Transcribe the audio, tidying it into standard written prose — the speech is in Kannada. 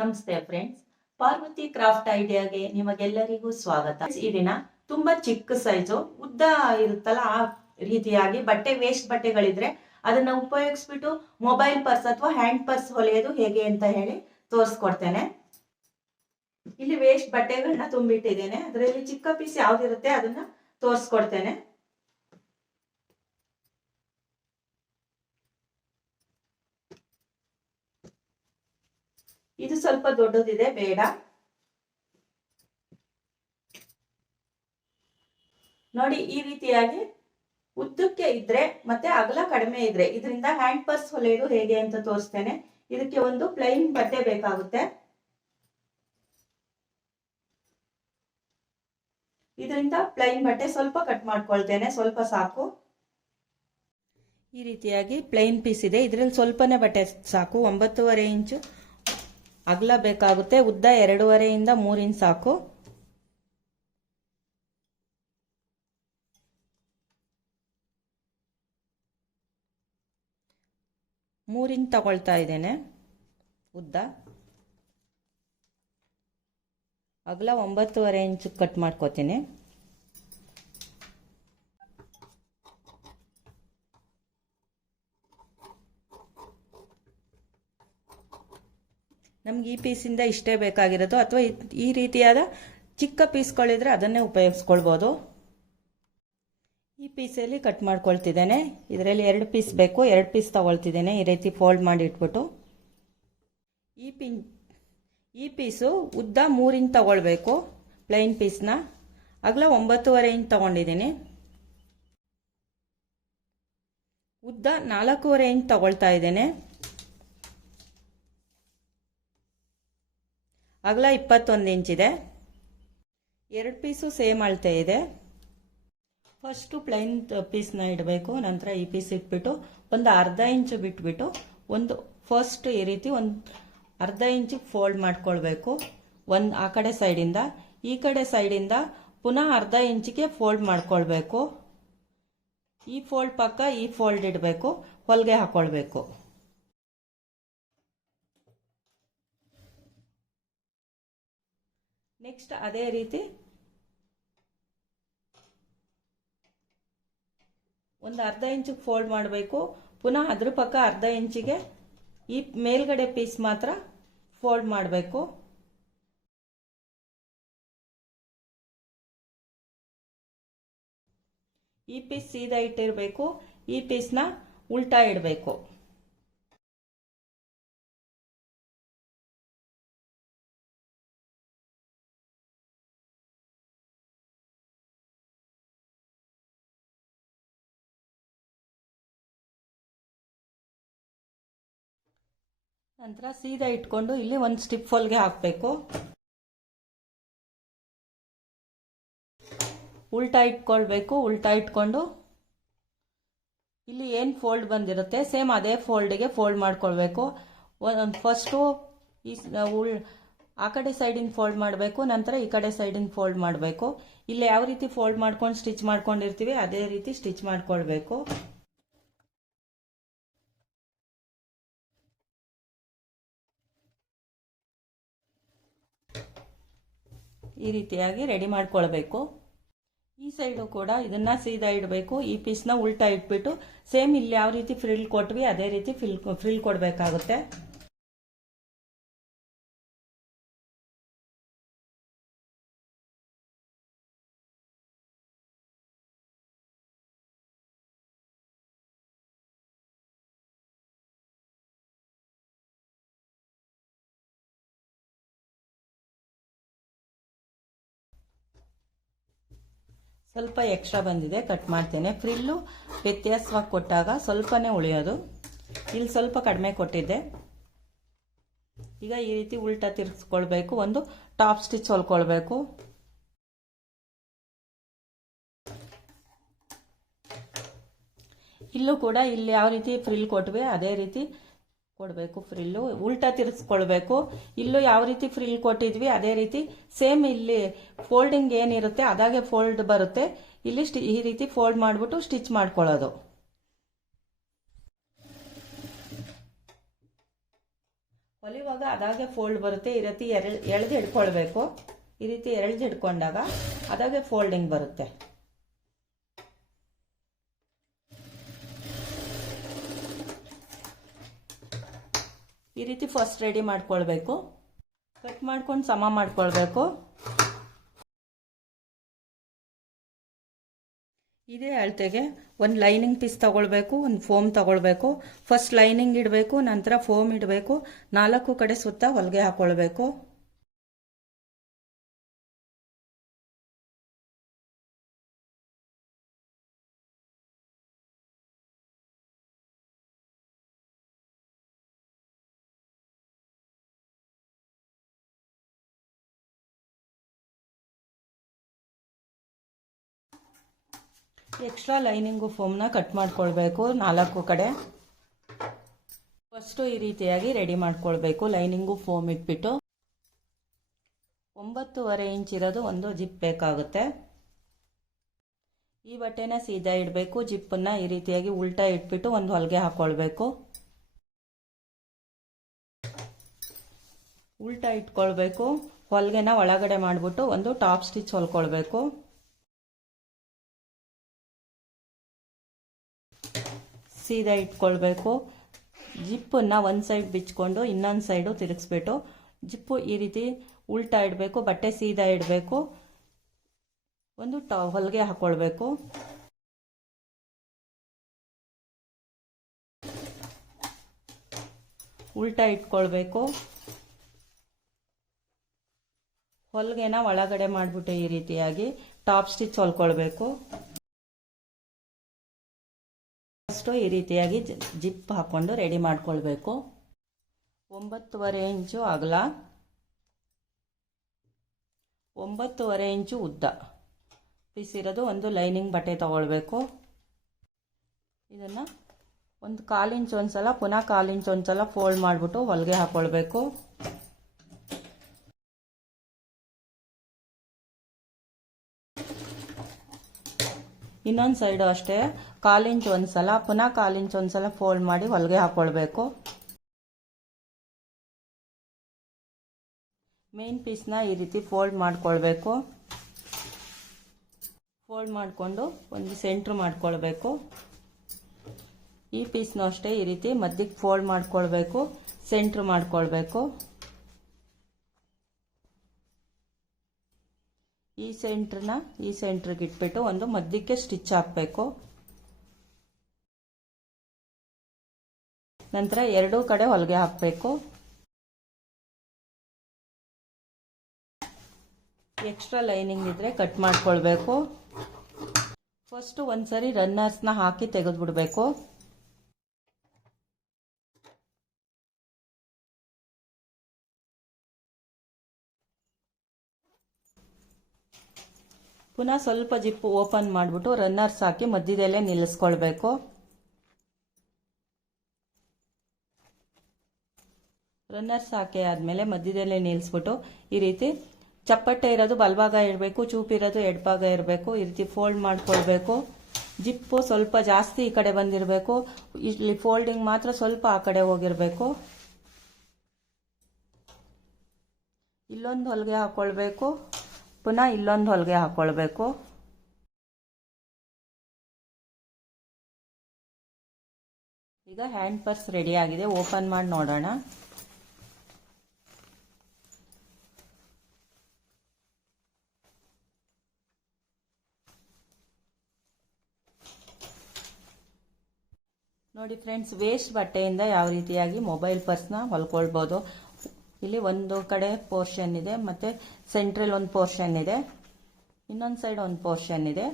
ನಮಸ್ತೆ ಫ್ರೆಂಡ್ಸ್, ಪಾರ್ವತಿ ಕ್ರಾಫ್ಟ್ ಐಡಿಯಾಗೆ ನಿಮಗೆಲ್ಲರಿಗೂ ಸ್ವಾಗತ. ಈ ದಿನ ತುಂಬಾ ಚಿಕ್ಕ ಸೈಜು ಉದ್ದ ಇರುತ್ತಲ್ಲ, ಆ ರೀತಿಯಾಗಿ ವೇಸ್ಟ್ ಬಟ್ಟೆಗಳಿದ್ರೆ ಅದನ್ನ ಉಪಯೋಗಿಸ್ಬಿಟ್ಟು ಮೊಬೈಲ್ ಪರ್ಸ್ ಅಥವಾ ಹ್ಯಾಂಡ್ ಪರ್ಸ್ ಹೊಲಿಯೋದು ಹೇಗೆ ಅಂತ ಹೇಳಿ ತೋರಿಸ್ಕೊಡ್ತೇನೆ. ಇಲ್ಲಿ ವೇಸ್ಟ್ ಬಟ್ಟೆಗಳನ್ನ ತುಂಬಿಟ್ಟಿದ್ದೇನೆ. ಅದರಲ್ಲಿ ಚಿಕ್ಕ ಪೀಸ್ ಯಾವ್ದಿರುತ್ತೆ ಅದನ್ನ ತೋರಿಸ್ಕೊಡ್ತೇನೆ. ಇದು ಸ್ವಲ್ಪ ದೊಡ್ಡದಿದೆ, ಬೇಡ. ನೋಡಿ, ಈ ರೀತಿಯಾಗಿ ಉದ್ದಕ್ಕೆ ಇದ್ರೆ ಮತ್ತೆ ಅಗಲ ಕಡಿಮೆ ಇದ್ರೆ ಇದರಿಂದ ಹ್ಯಾಂಡ್ ಪರ್ಸ್ ಹೊಲಿಯೋದು ಹೇಗೆ ಅಂತ ತೋರಿಸ್ತೇನೆ. ಇದಕ್ಕೆ ಒಂದು ಪ್ಲೈನ್ ಬಟ್ಟೆ ಬೇಕಾಗುತ್ತೆ. ಇದರಿಂದ ಪ್ಲೈನ್ ಬಟ್ಟೆ ಸ್ವಲ್ಪ ಕಟ್ ಮಾಡ್ಕೊಳ್ತೇನೆ, ಸ್ವಲ್ಪ ಸಾಕು. ಈ ರೀತಿಯಾಗಿ ಪ್ಲೈನ್ ಪೀಸ್ ಇದೆ, ಇದರಲ್ಲಿ ಸ್ವಲ್ಪನೇ ಬಟ್ಟೆ ಸಾಕು. 9.5 ಇಂಚು ಅಗಲ ಬೇಕಾಗುತ್ತೆ, ಉದ್ದ 2.5 ಇಂದ 3 ಇಂಚ್ ಸಾಕು. ಮೂರು ಇಂಚ್ ತಗೊಳ್ತಾ ಇದ್ದೇನೆ ಉದ್ದ. ಅಗಲ 9.5 ಇಂಚ್ ಕಟ್ ಮಾಡ್ಕೋತೀನಿ. ನಮ್ಗೆ ಈ ಪೀಸಿಂದ ಇಷ್ಟೇ ಬೇಕಾಗಿರೋದು, ಅಥವಾ ಈ ರೀತಿಯಾದ ಚಿಕ್ಕ ಪೀಸ್ಗಳಿದ್ರೆ ಅದನ್ನೇ ಉಪಯೋಗಿಸ್ಕೊಳ್ಬೋದು. ಈ ಪೀಸಲ್ಲಿ ಕಟ್ ಮಾಡ್ಕೊಳ್ತಿದ್ದೇನೆ. ಇದರಲ್ಲಿ 2 ಪೀಸ್ ಬೇಕು, 2 ಪೀಸ್ ತಗೊಳ್ತಿದ್ದೇನೆ. ಈ ರೀತಿ ಫೋಲ್ಡ್ ಮಾಡಿ ಇಟ್ಬಿಟ್ಟು ಈ ಪೀಸು ಉದ್ದ 3 ಇಂಚ್ ತಗೊಳ್ಬೇಕು, ಪ್ಲೈನ್ ಪೀಸ್ನ. ಅಗಲ 9.5 ಇಂಚ್ ತಗೊಂಡಿದ್ದೀನಿ. ಉದ್ದ 4.5 ಇಂಚ್ ತಗೊಳ್ತಾ ಇದ್ದೇನೆ. ಅಗಲ 21 ಇಂಚ್ ಇದೆ. 2 ಪೀಸು ಸೇಮ್ ಅಳತೆ ಇದೆ. ಫಸ್ಟು ಪ್ಲೈನ್ ಪೀಸ್ನ ಇಡಬೇಕು, ನಂತರ ಈ ಪೀಸ್ ಇಟ್ಬಿಟ್ಟು ಒಂದು ಅರ್ಧ ಇಂಚು ಬಿಟ್ಬಿಟ್ಟು ಫಸ್ಟ್ ಈ ರೀತಿ ಒಂದು ಅರ್ಧ ಇಂಚಿಗೆ ಫೋಲ್ಡ್ ಮಾಡ್ಕೊಳ್ಬೇಕು. ಆ ಕಡೆ ಸೈಡಿಂದ ಈ ಕಡೆ ಸೈಡಿಂದ ಪುನಃ ಅರ್ಧ ಇಂಚಿಗೆ ಫೋಲ್ಡ್ ಮಾಡ್ಕೊಳ್ಬೇಕು. ಈ ಫೋಲ್ಡ್ ಪಕ್ಕ ಈ ಫೋಲ್ಡ್ ಇಡಬೇಕು, ಹೊಲಿಗೆ ಹಾಕೊಳ್ಬೇಕು. ನೆಕ್ಸ್ಟ್ ಅದೇ ರೀತಿ ಒಂದು ಅರ್ಧ ಇಂಚಿಗೆ ಫೋಲ್ಡ್ ಮಾಡಬೇಕು. ಪುನಃ ಅದ್ರ ಪಕ್ಕ ಅರ್ಧ ಇಂಚಿಗೆ ಈ ಮೇಲ್ಗಡೆ ಪೀಸ್ ಮಾತ್ರ ಫೋಲ್ಡ್ ಮಾಡಬೇಕು. ಈ ಪೀಸ್ ಸೀದಾ ಇಟ್ಟಿರಬೇಕು, ಈ ಪೀಸ್ನ ಉಲ್ಟಾ ಇಡಬೇಕು. ನಂತರ ಸೀದಾ ಇಟ್ಕೊಂಡು ಇಲ್ಲಿ ಒಂದು ಸ್ಟಿಪ್ ಹೊಲಿಗೆ ಹಾಕಬೇಕು. ಉಲ್ಟಾ ಇಟ್ಕೊಳ್ಬೇಕು. ಉಲ್ಟಾ ಇಟ್ಕೊಂಡು ಇಲ್ಲಿ ಏನು ಫೋಲ್ಡ್ ಬಂದಿರುತ್ತೆ ಸೇಮ್ ಅದೇ ಫೋಲ್ಡ್ಗೆ ಫೋಲ್ಡ್ ಮಾಡ್ಕೊಳ್ಬೇಕು. ಫಸ್ಟು ಆ ಕಡೆ ಸೈಡಿನ ಫೋಲ್ಡ್ ಮಾಡಬೇಕು, ನಂತರ ಈ ಕಡೆ ಸೈಡಿನ ಫೋಲ್ಡ್ ಮಾಡಬೇಕು. ಇಲ್ಲಿ ಯಾವ ರೀತಿ ಫೋಲ್ಡ್ ಮಾಡ್ಕೊಂಡು ಸ್ಟಿಚ್ ಮಾಡ್ಕೊಂಡಿರ್ತೀವಿ ಅದೇ ರೀತಿ ಸ್ಟಿಚ್ ಮಾಡ್ಕೊಳ್ಬೇಕು. ಈ ರೀತಿಯಾಗಿ ರೆಡಿ ಮಾಡ್ಕೊಳ್ಬೇಕು. ಈ ಸೈಡು ಕೂಡ ಇದನ್ನ ಸೀದಾ ಇಡಬೇಕು. ಈ ಪೀಸ್ನ ಉಲ್ಟಾ ಇಟ್ಬಿಟ್ಟು ಸೇಮ್ ಇಲ್ಲಿ ಯಾವ ರೀತಿ ಫ್ರಿಲ್ ಕೊಟ್ವಿ ಅದೇ ರೀತಿ ಫ್ರಿಲ್ ಕೊಡಬೇಕಾಗುತ್ತೆ. ಸ್ವಲ್ಪ ಎಕ್ಸ್ಟ್ರಾ ಬಂದಿದೆ, ಕಟ್ ಮಾಡ್ತೇನೆ. ಫ್ರಿಲ್ಲು ವ್ಯತ್ಯಾಸವಾಗಿ ಕೊಟ್ಟಾಗ ಸ್ವಲ್ಪನೇ ಉಳಿಯೋದು, ಇಲ್ಲಿ ಸ್ವಲ್ಪ ಕಡಿಮೆ ಕೊಟ್ಟಿದ್ದೆ. ಈಗ ಈ ರೀತಿ ಉಲ್ಟಾ ತಿರ್ಗಿಸ್ಕೊಳ್ಬೇಕು. ಒಂದು ಟಾಪ್ ಸ್ಟಿಚ್ ಹೊಲ್ಕೊಳ್ಬೇಕು. ಇಲ್ಲೂ ಕೂಡ ಇಲ್ಲಿ ಯಾವ ರೀತಿ ಫ್ರಿಲ್ ಕೊಟ್ವಿ ಅದೇ ರೀತಿ ಕೊಡಬೇಕು. ಫ್ರಿಲ್ಲು ಉಲ್ಟಾ ತಿರ್ಗಿಸ್ಕೊಳ್ಬೇಕು. ಇಲ್ಲೂ ಯಾವ ರೀತಿ ಫ್ರಿಲ್ ಕೊಟ್ಟಿದ್ವಿ ಅದೇ ರೀತಿ ಸೇಮ್ ಇಲ್ಲಿ ಫೋಲ್ಡಿಂಗ್ ಏನಿರುತ್ತೆ ಅದಾಗೆ ಫೋಲ್ಡ್ ಬರುತ್ತೆ. ಇಲ್ಲಿ ಈ ರೀತಿ ಫೋಲ್ಡ್ ಮಾಡಿಬಿಟ್ಟು ಸ್ಟಿಚ್ ಮಾಡ್ಕೊಳ್ಳೋದು. ಹೊಲಿವಾಗ ಅದಾಗೆ ಫೋಲ್ಡ್ ಬರುತ್ತೆ. ಈ ರೀತಿ ಎಳೆದು ಹಿಡ್ಕೊಳ್ಬೇಕು. ಈ ರೀತಿ ಎಳೆದು ಹಿಡ್ಕೊಂಡಾಗ ಅದಾಗೆ ಫೋಲ್ಡಿಂಗ್ ಬರುತ್ತೆ. ಈ ರೀತಿ ಫಸ್ಟ್ ರೆಡಿ ಮಾಡ್ಕೊಳ್ಬೇಕು. ಕಟ್ ಮಾಡ್ಕೊಂಡು ಸಮ ಮಾಡ್ಕೊಳ್ಬೇಕು. ಇದೇ ಅಳತೆಗೆ ಒಂದು ಲೈನಿಂಗ್ ಪೀಸ್ ತಗೊಳ್ಬೇಕು, ಒಂದು ಫೋಮ್ ತಗೊಳ್ಬೇಕು. ಫಸ್ಟ್ ಲೈನಿಂಗ್ ಇಡಬೇಕು, ನಂತರ ಫೋಮ್ ಇಡಬೇಕು. 4 ಕಡೆ ಸುತ್ತ ಹೊಲಿಗೆ ಹಾಕೊಳ್ಬೇಕು. ಎಕ್ಸ್ಟ್ರಾ ಲೈನಿಂಗು ಫೋಮ್ನ ಕಟ್ ಮಾಡ್ಕೊಳ್ಬೇಕು 4 ಕಡೆ. ಫಸ್ಟು ಈ ರೀತಿಯಾಗಿ ರೆಡಿ ಮಾಡ್ಕೊಳ್ಬೇಕು. ಲೈನಿಂಗು ಫೋಮ್ ಇಟ್ಬಿಟ್ಟು 9.5 ಇಂಚ್ ಇರೋದು ಒಂದು ಜಿಪ್ ಬೇಕಾಗುತ್ತೆ. ಈ ಬಟ್ಟೆನ ಸೀದಾ ಇಡಬೇಕು. ಜಿಪ್ಪನ್ನು ಈ ರೀತಿಯಾಗಿ ಉಲ್ಟಾ ಇಟ್ಬಿಟ್ಟು ಒಂದು ಹೊಲಿಗೆ ಹಾಕೊಳ್ಬೇಕು. ಉಲ್ಟಾ ಇಟ್ಕೊಳ್ಬೇಕು. ಹೊಲಿಗೆನ ಒಳಗಡೆ ಮಾಡಿಬಿಟ್ಟು ಒಂದು ಟಾಪ್ ಸ್ಟಿಚ್ ಹೊಲ್ಕೊಳ್ಬೇಕು. ಸೀದಾ ಇಟ್ಕೊಳ್ಬೇಕು. ಜಿಪ್ಪನ್ನು ಒಂದು ಸೈಡ್ ಬಿಚ್ಕೊಂಡು ಇನ್ನೊಂದು ಸೈಡು ತಿರುಗಿಸ್ಬಿಟ್ಟು ಜಿಪ್ಪು ಈ ರೀತಿ ಉಲ್ಟಾ ಇಡಬೇಕು. ಬಟ್ಟೆ ಸೀದಾ ಇಡಬೇಕು. ಒಂದು ಹೊಲಿಗೆ ಹಾಕೊಳ್ಬೇಕು. ಉಲ್ಟಾ ಇಟ್ಕೊಳ್ಬೇಕು. ಹೊಲಿಗೆನ ಒಳಗಡೆ ಮಾಡಿಬಿಟ್ಟು ಈ ರೀತಿಯಾಗಿ ಟಾಪ್ ಸ್ಟಿಚ್ ಹೊಲ್ಕೊಳ್ಬೇಕು. ಫಸ್ಟು ಈ ರೀತಿಯಾಗಿ ಜಿಪ್ ಹಾಕ್ಕೊಂಡು ರೆಡಿ ಮಾಡ್ಕೊಳ್ಬೇಕು. 9.5 ಇಂಚು ಅಗಲ, 9.5 ಇಂಚು ಉದ್ದ ಪೀಸ್ ಇರೋದು ಒಂದು ಲೈನಿಂಗ್ ಬಟ್ಟೆ ತಗೊಳ್ಬೇಕು. ಇದನ್ನು ಒಂದು 1/4 ಇಂಚ್ ಒಂದ್ಸಲ, ಪುನಃ 1/4 ಇಂಚ್ ಒಂದ್ಸಲ ಫೋಲ್ಡ್ ಮಾಡಿಬಿಟ್ಟು ಹೊಲಿಗೆ ಹಾಕೊಳ್ಬೇಕು. ಇನ್ನೊಂದು ಸೈಡು ಅಷ್ಟೇ 1/4 ಇಂಚ್ ಒಂದ್ಸಲ, ಪುನಃ 1/4 ಇಂಚ್ ಒಂದ್ಸಲ ಫೋಲ್ಡ್ ಮಾಡಿ ಹೊಲಿಗೆ ಹಾಕೊಳ್ಬೇಕು. ಮೇನ್ ಪೀಸ್ನ ಈ ರೀತಿ ಫೋಲ್ಡ್ ಮಾಡ್ಕೊಳ್ಬೇಕು. ಫೋಲ್ಡ್ ಮಾಡಿಕೊಂಡು ಒಂದು ಸೆಂಟ್ರ್ ಮಾಡ್ಕೊಳ್ಬೇಕು. ಈ ಪೀಸ್ನೂ ಅಷ್ಟೇ ಈ ರೀತಿ ಮಧ್ಯಕ್ಕೆ ಫೋಲ್ಡ್ ಮಾಡ್ಕೊಳ್ಬೇಕು, ಸೆಂಟ್ರ್ ಮಾಡ್ಕೊಳ್ಬೇಕು. ಈ ಸೆಂಟ್ರಿಗೆ ಇಟ್ಬಿಟ್ಟು ಒಂದು ಮಧ್ಯಕ್ಕೆ ಸ್ಟಿಚ್ ಹಾಕಬೇಕು. ನಂತರ 2 ಕಡೆ ಹೊಲಿಗೆ ಹಾಕಬೇಕು. ಎಕ್ಸ್ಟ್ರಾ ಲೈನಿಂಗ್ ಇದ್ರೆ ಕಟ್ ಮಾಡ್ಕೊಳ್ಬೇಕು. ಫಸ್ಟ್ ಒಂದ್ಸರಿ ರನ್ನರ್ಸ್ನ ಹಾಕಿ ತೆಗೆದುಬಿಡ್ಬೇಕು. ಪುನಃ ಸ್ವಲ್ಪ ಜಿಪ್ಪು ಓಪನ್ ಮಾಡಿಬಿಟ್ಟು ರನ್ನರ್ಸ್ ಹಾಕಿ ಮಧ್ಯದಲ್ಲೇ ನಿಲ್ಲಿಸ್ಕೊಳ್ಬೇಕು. ರನ್ನರ್ಸ್ ಹಾಕಿ ಆದಮೇಲೆ ಮಧ್ಯದಲ್ಲೇ ನಿಲ್ಲಿಸ್ಬಿಟ್ಟು ಈ ರೀತಿ ಚಪ್ಪಟ್ಟೆ ಇರೋದು ಬಲಭಾಗ ಇರಬೇಕು, ಚೂಪಿರೋದು ಎಡಭಾಗ ಇರಬೇಕು. ಈ ರೀತಿ ಫೋಲ್ಡ್ ಮಾಡ್ಕೊಳ್ಬೇಕು. ಜಿಪ್ಪು ಸ್ವಲ್ಪ ಜಾಸ್ತಿ ಈ ಕಡೆ ಬಂದಿರಬೇಕು. ಇಲ್ಲಿ ಫೋಲ್ಡಿಂಗ್ ಮಾತ್ರ ಸ್ವಲ್ಪ ಆ ಕಡೆ ಹೋಗಿರಬೇಕು. ಇಲ್ಲೊಂದು ಹೊಲಿಗೆ ಹಾಕೊಳ್ಬೇಕು, ಪುನಃ ಇಲ್ಲೊಂದು ಹೊಲಿಗೆ ಹಾಕೊಳ್ಬೇಕು. ಈಗ ಹ್ಯಾಂಡ್ ಪರ್ಸ್ ರೆಡಿ ಆಗಿದೆ. ಓಪನ್ ಮಾಡಿ ನೋಡೋಣ. ನೋಡಿ ಫ್ರೆಂಡ್ಸ್, ವೇಸ್ಟ್ ಬಟ್ಟೆಯಿಂದ ಯಾವ ರೀತಿಯಾಗಿ ಮೊಬೈಲ್ ಪರ್ಸ್ನ ಹೊಲ್ಕೊಳ್ಬೋದು. ಇಲ್ಲಿ ಒಂದು ಕಡೆ ಪೋರ್ಷನ್ ಇದೆ, ಮತ್ತೆ ಸೆಂಟ್ರಲ್ ಒಂದು ಪೋರ್ಷನ್ ಇದೆ, ಇನ್ನೊಂದು ಸೈಡ್ ಒಂದು ಪೋರ್ಷನ್ ಇದೆ.